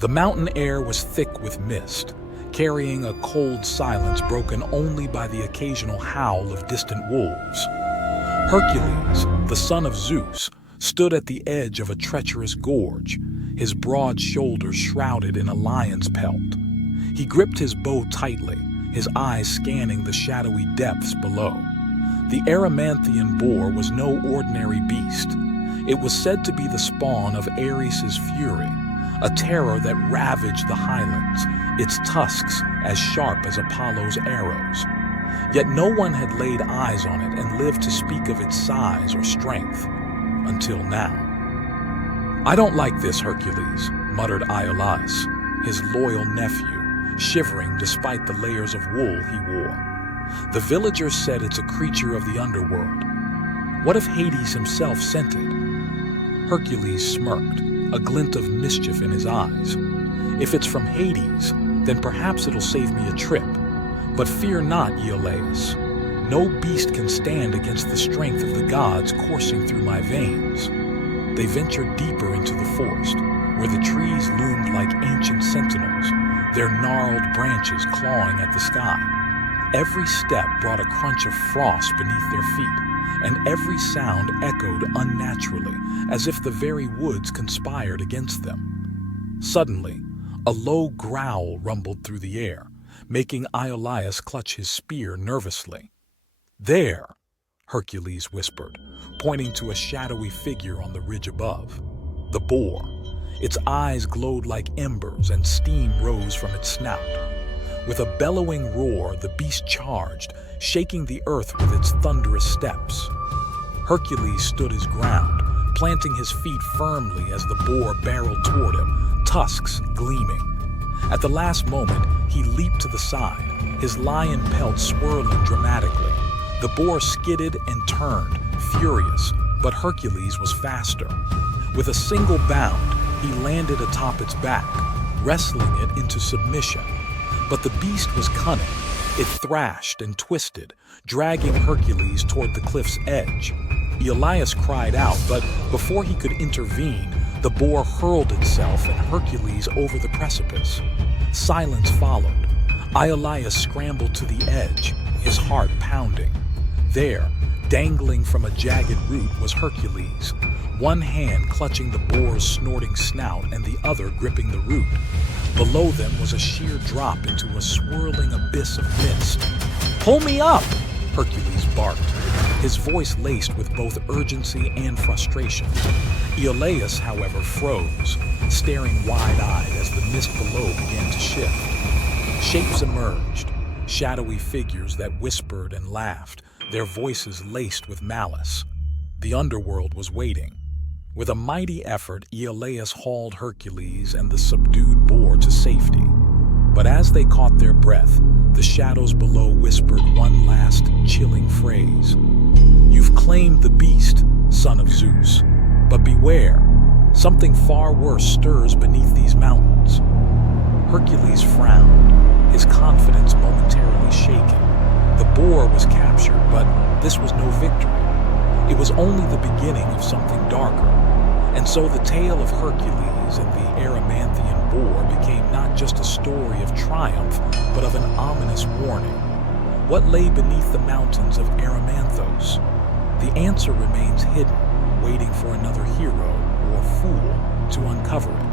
The mountain air was thick with mist, carrying a cold silence broken only by the occasional howl of distant wolves. Hercules, the son of Zeus, stood at the edge of a treacherous gorge, his broad shoulders shrouded in a lion's pelt. He gripped his bow tightly, his eyes scanning the shadowy depths below. The Erymanthian Boar was no ordinary beast. It was said to be the spawn of Ares' fury, a terror that ravaged the highlands, its tusks as sharp as Apollo's arrows. Yet no one had laid eyes on it and lived to speak of its size or strength, until now. "I don't like this, Hercules," muttered Iolaus, his loyal nephew, shivering despite the layers of wool he wore. "The villagers said it's a creature of the underworld. What if Hades himself sent it?" Hercules smirked, a glint of mischief in his eyes. "If it's from Hades, then perhaps it'll save me a trip. But fear not, Iolaus. No beast can stand against the strength of the gods coursing through my veins." They ventured deeper into the forest, where the trees loomed like ancient sentinels, their gnarled branches clawing at the sky. Every step brought a crunch of frost beneath their feet, and every sound echoed unnaturally, as if the very woods conspired against them. Suddenly, a low growl rumbled through the air, making Iolaus clutch his spear nervously. "There," Hercules whispered, pointing to a shadowy figure on the ridge above. The boar. Its eyes glowed like embers and steam rose from its snout. With a bellowing roar, the beast charged, shaking the earth with its thunderous steps. Hercules stood his ground, planting his feet firmly as the boar barreled toward him, tusks gleaming. At the last moment, he leaped to the side, his lion pelt swirling dramatically. The boar skidded and turned, furious, but Hercules was faster. With a single bound, he landed atop its back, wrestling it into submission. But the beast was cunning. It thrashed and twisted, dragging Hercules toward the cliff's edge. Iolaus cried out, but before he could intervene, the boar hurled itself and Hercules over the precipice. Silence followed. Iolaus scrambled to the edge, his heart pounding. There, dangling from a jagged root, was Hercules, one hand clutching the boar's snorting snout and the other gripping the root. Below them was a sheer drop into a swirling abyss of mist. "Pull me up!" Hercules barked, his voice laced with both urgency and frustration. Iolaus, however, froze, staring wide-eyed as the mist below began to shift. Shapes emerged, shadowy figures that whispered and laughed, their voices laced with malice. The underworld was waiting. With a mighty effort, Iolaus hauled Hercules and the subdued boar to safety. But as they caught their breath, the shadows below whispered one last chilling phrase. "You've claimed the beast, son of Zeus. But beware, something far worse stirs beneath these mountains." Hercules frowned, his confidence momentarily shaken. The boar was captured, but this was no victory. It was only the beginning of something darker. And so the tale of Hercules and the Erymanthian Boar became not just a story of triumph, but of an ominous warning. What lay beneath the mountains of Erymanthos? The answer remains hidden, waiting for another hero or fool to uncover it.